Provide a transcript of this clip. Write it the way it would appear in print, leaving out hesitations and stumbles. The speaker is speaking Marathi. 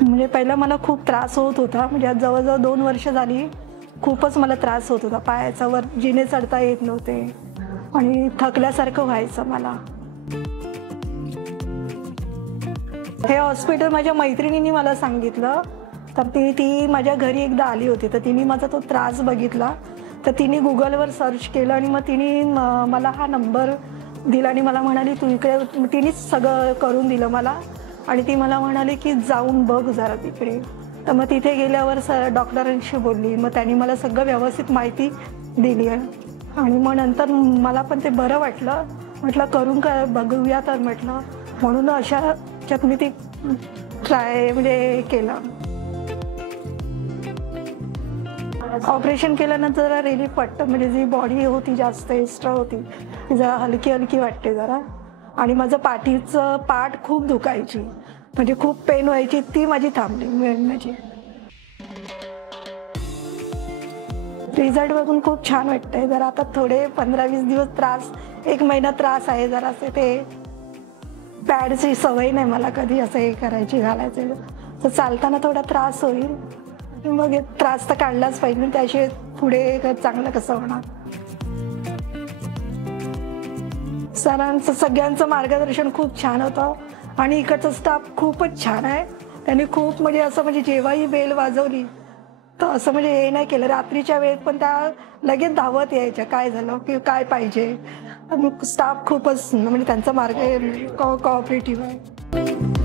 म्हणजे पहिला मला खूप त्रास होत होता, म्हणजे आज जवळजवळ 2 वर्ष झाली खूपच मला त्रास होत होता. पायाचा वर जिने चढता येत नव्हते आणि थकल्यासारखं व्हायचं मला. हे हॉस्पिटल माझ्या मैत्रिणींनी मला सांगितलं. तर ती माझ्या घरी एकदा आली होती, तर तिने माझा तो त्रास बघितला. तर तिने गुगलवर सर्च केलं आणि मग तिने मला हा नंबर दिला आणि मला म्हणाली तू इकडे, तिनेच सगळं करून दिलं मला आणि ती मला म्हणाली की जाऊन बघ जरा तिकडे. तर मग तिथे गेल्यावर डॉक्टरांशी बोलली, मग त्यांनी मला सगळं व्यवस्थित माहिती दिली आणि मग नंतर मला पण ते बरं वाटलं. म्हटलं करून काय बघूया, तर म्हटलं म्हणून अशाच्यात मी ती ट्राय म्हणजे केलं. ऑपरेशन केल्यानंतर जरा रिलीफ वाटतं, म्हणजे जी बॉडी होती जास्त एक्स्ट्रा होती ती जरा हलकी हलकी वाटते जरा. आणि माझं पाठीचं पाठ खूप दुखायची, म्हणजे खूप पेन व्हायची, ती माझी थांबली मेन म्हणजे. रिझल्ट बघून खूप छान वाटतंय. जरा आता थोडे 15-20 दिवस त्रास, 1 महिना त्रास आहे जरा. असे ते पॅडची सवय नाही मला कधी असं हे करायची घालायचे, तर चालताना थोडा त्रास होईल. मग त्रास तर काढलाच पाहिजे, त्याशिवाय पुढे चांगलं कसं होणार. सरांचं सगळ्यांचं मार्गदर्शन खूप छान होतं आणि इकडचं स्टाफ खूपच छान आहे. त्यांनी खूप म्हणजे असं म्हणजे जेव्हाही बेल वाजवली तर असं म्हणजे हे नाही केलं. रात्रीच्या वेळेत पण त्या लगेच धावत यायच्या, काय झालं की काय पाहिजे. स्टाफ खूपच म्हणजे त्यांचा मार्ग कोऑपरेटिव्ह आहे.